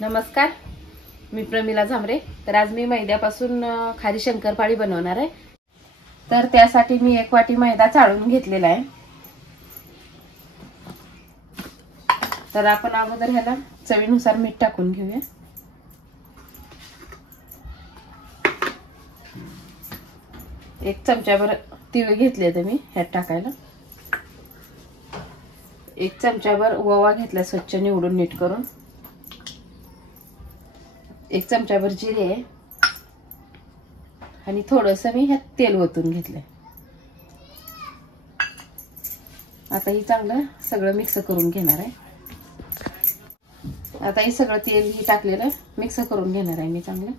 नमस्कार, मी प्रमिला झांबरे। तर आज मी मैद्यापासून खारी शंकरपाळी बनवणार आहे। तर त्यासाठी मी 1 वाटी मैदा चाळून घेतलेला आहे। तर आपण अगोदर ह्याला चवीनुसार मीठ टाकून घेऊया। एक चमचाभर तीळ घेतले तर मी ह्यात टाकायला। 1 चमचाभर ओवा घेतला स्वच्छ निवडून नीट करून। 1 चमचाभर जिरे आहे आणि थोडंसं मी ह्यात तेल ओतून घेतलंय। आता हे चांगलं सगळं मिक्स करून घेणार आहे। आता हे सगळं तेल ही टाकलेलं मिक्स करून घेणार आहे मी चांगलं।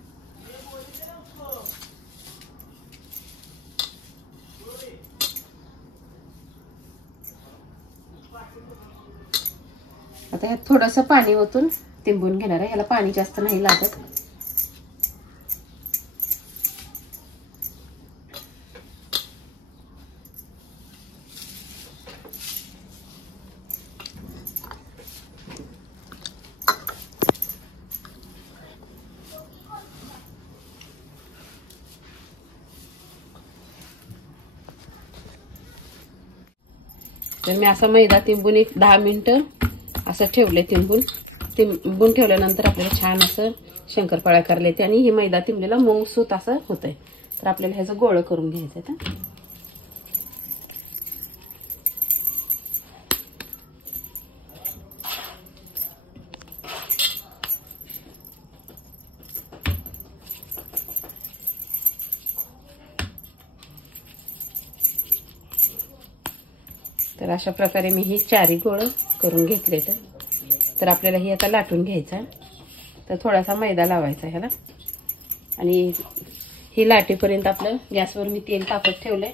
आता ह्यात थोडंसं पाणी ओतून तिंबून घेणार आहे। ह्याला पाणी जास्त नाही लागत। तर मी असा मैदा तिंबून एक 10 मिनिटं असं ठेवले। तिंबून ठेवल्यानंतर आपल्याला छान असं शंकरपाळ्या करायला येते आणि ही मैदा तिंबलेला मऊसूत असं होतंय। तर आपल्याला ह्याचं गोळ करून घ्यायचं आहे। तर अशा प्रकारे मी ही 4 गोळ करून घेतले। तर आपल्याला ही आता लाटून घ्यायचा। तर थोडासा मैदा लावायचा ह्याला आणि ही लाटेपर्यंत आपलं गॅसवर मी तेल तापत ठेवलंय।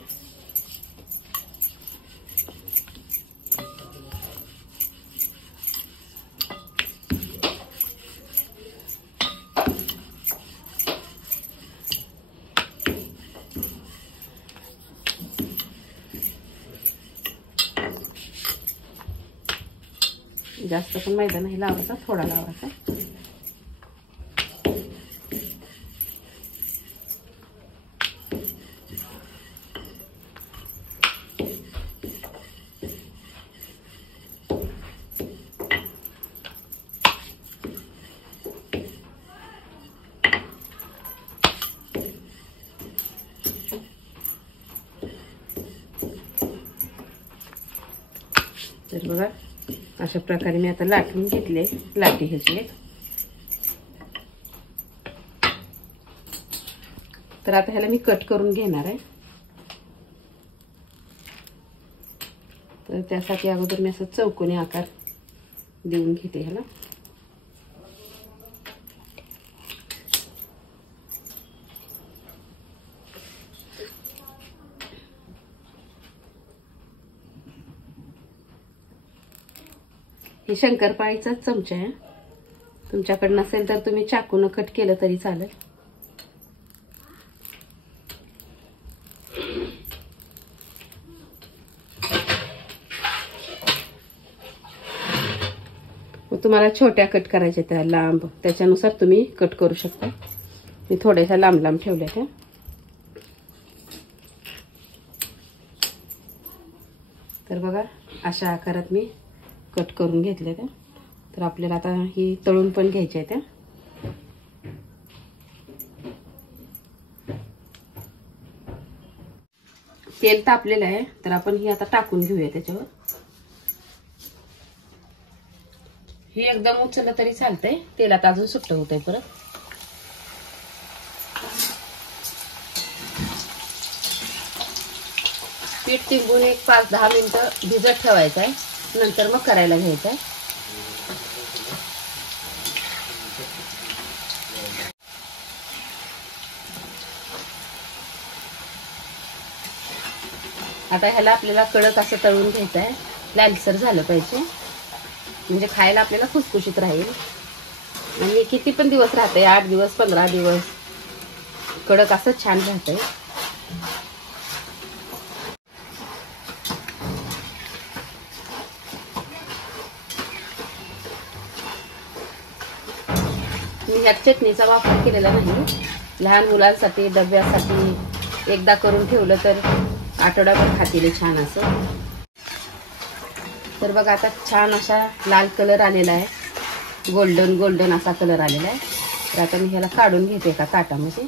जास्त पण मैदा नाही लावायचा, थोडा लावायचा। तर बघा अशा प्रकारे मी आता लाटून घेतले लाटी ह्याचे। तर आता ह्याला मी कट करून घेणार आहे। तर त्यासाठी अगोदर मी असं चौकोनी आकार देऊन घेते ह्याला। हे शंकरपाळीचा चमचा आहे। तुमच्याकडे नसेल तर तुम्ही चाकून कट केलं तरी चालेल। तुम्हाला छोट्या कट करायच्या त्या लांब, त्याच्यानुसार तुम्ही कट करू शकता। मी थोड्याशा लांब लांब ठेवल्या त्या। तर बघा अशा आकारात मी कट करून घेतले त्या। तर आपल्याला आता ही तळून पण घ्यायची आहे त्या। तेल तापलेलं आहे तर आपण ही आता टाकून घेऊया त्याच्यावर। ही एकदम उचललं तरी चालतंय, तेलात अजून सुट्ट होतंय परत। पीठ तिंबून एक 5-10 मिनिटं भिजत ठेवायचं आहे, नंतर मग करायला घ्यायचं आहे। आता ह्याला आपल्याला कडक असं तळून घ्यायचं आहे। लालसर झालं पाहिजे म्हणजे खायला आपल्याला खुसखुशीत राहील आणि किती पण दिवस राहते, 8 दिवस 15 दिवस कडक असं छान राहतंय। मी ह्या चटणीचा वापर केलेला नाही. लहान मुलांसाठी डब्यासाठी एकदा करून ठेवलं तर आठवडाभर खातील छान असं. तर बघा आता छान असा लाल कलर आलेला आहे, गोल्डन गोल्डन असा कलर आलेला आहे. तर आता मी ह्याला काढून घेते एका ताटामध्ये.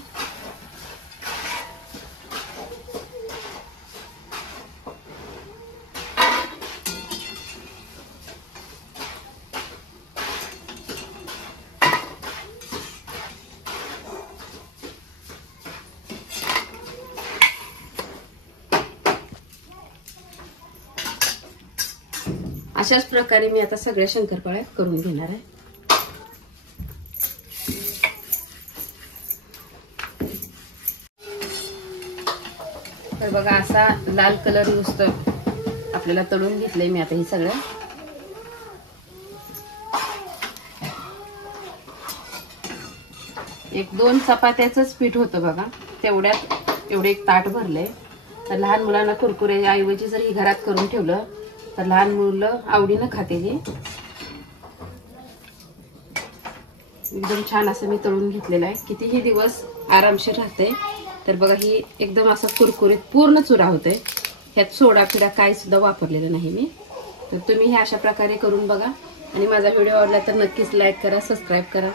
अशाच प्रकारे मी आता सगळ्या शंकरपाळ्या करून घेणार आहे. तर बघा असा लाल कलर नुसतं आपल्याला तळून घेतलंय मी आता ही सगळं. एक 2 चपात्याचंच पीठ होतं बघा, तेवढ्यात एवढे एक ताट भरलंय. तर लहान मुलांना कुरकुऱ्याच्या ऐवजी जर ही घरात करून ठेवलं तर लहान मुलं आवडीनं खातील. एकदम छान असं मी तळून घेतलेलं आहे, कितीही दिवस आरामशीर राहते. तर बघा ही एकदम असं कुरकुरीत पूर्ण चुरा होते. ह्यात सोडा फिडा काही सुद्धा वापरलेलं नाही मी. तर तुम्ही हे अशा प्रकारे करून बघा आणि माझा व्हिडिओ आवडला तर नक्कीच लाईक करा, सबस्क्राईब करा.